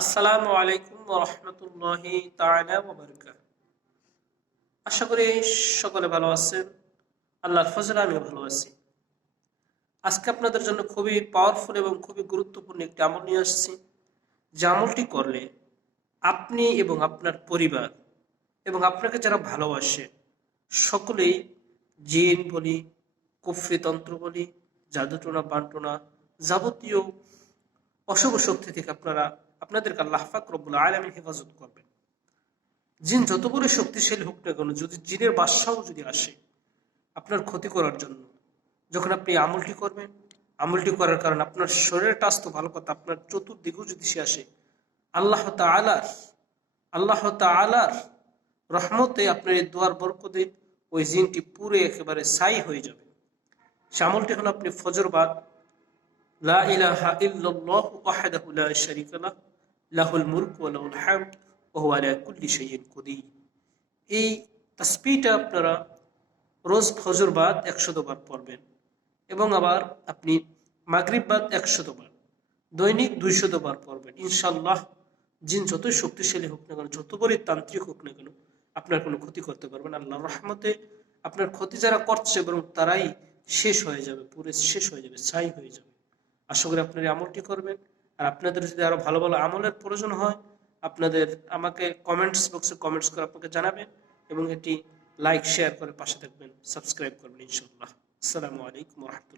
আসসালামু আলাইকুম রহমতুল্লাহি তাআলা আশা করি সকলে ভালো আছেন, আল্লাহর ফজলে আমিও ভালো আছি। আজকে আপনাদের জন্য খুবই পাওয়ারফুল এবং খুবই গুরুত্বপূর্ণ একটি আমল নিয়ে আসছি। যে আমলটি করলে আপনি এবং আপনার পরিবার এবং আপনাকে যারা ভালোবাসে, সকলেই জিন বলি, কুফরি তন্ত্র বলি, জাদুটোনা, বান্টনা যাবতীয় অশুভ শক্তি থেকে আপনারা আপনাদেরকে আল্লাহ পাক রব্বুল আলমী হেফাজত করবেন। জিন যত বড় শক্তিশালী হোক না কেন, যদি জিনের বাদশাও যদি আসে আপনার ক্ষতি করার জন্য, যখন আপনি আমলটি করবেন, আমলটি করার কারণে আপনার শরীরের টাচ তো ভালো কথা, আপনার চতুর্দিকেও যদি সে আসে, আল্লাহ তালার আল্লাহ তালার রহমতে আপনার এই দোয়ার বরকতে ওই জিনটি পুরে একেবারে ছাই হয়ে যাবে। সে আমলটি হলো আপনি ফজরবাদ লা ইলাহা ইল্লাল্লাহু লাহুল মুলক ওয়া লাহুল হামদ ওয়া হুয়া আলা কুল্লি শাইইন কদির। এই তাসবিহটা আপনারা রোজ ফজর বাদ একশত বার পড়বেন এবং আবার আপনি মাগরিব বাদ একশত বার, দৈনিক দুইশত বার পড়বেন। ইনশাল্লাহ জিন যতই শক্তিশালী হোক না কেন, যত বড়ই তান্ত্রিক হোক না কেন, আপনার কোনো ক্ষতি করতে পারবেন আল্লাহ রহমতে আপনার ক্ষতি যারা করছে বরং তারাই শেষ হয়ে যাবে, পুরো শেষ হয়ে যাবে, ছাই হয়ে যাবে। আশা করি আপনার আমলটি করবেন। আর আপনাদের যদি আরও ভালো ভালো আমলের প্রয়োজন হয়, আপনাদের আমাকে কমেন্টস বক্সে কমেন্টস করে আপনাকে জানাবেন এবং এটি লাইক শেয়ার করে পাশে থাকবেন সাবস্ক্রাইব করবেন ইনশাল্লাহ আসসালামু আলাইকুম রহমতুল্লাহ।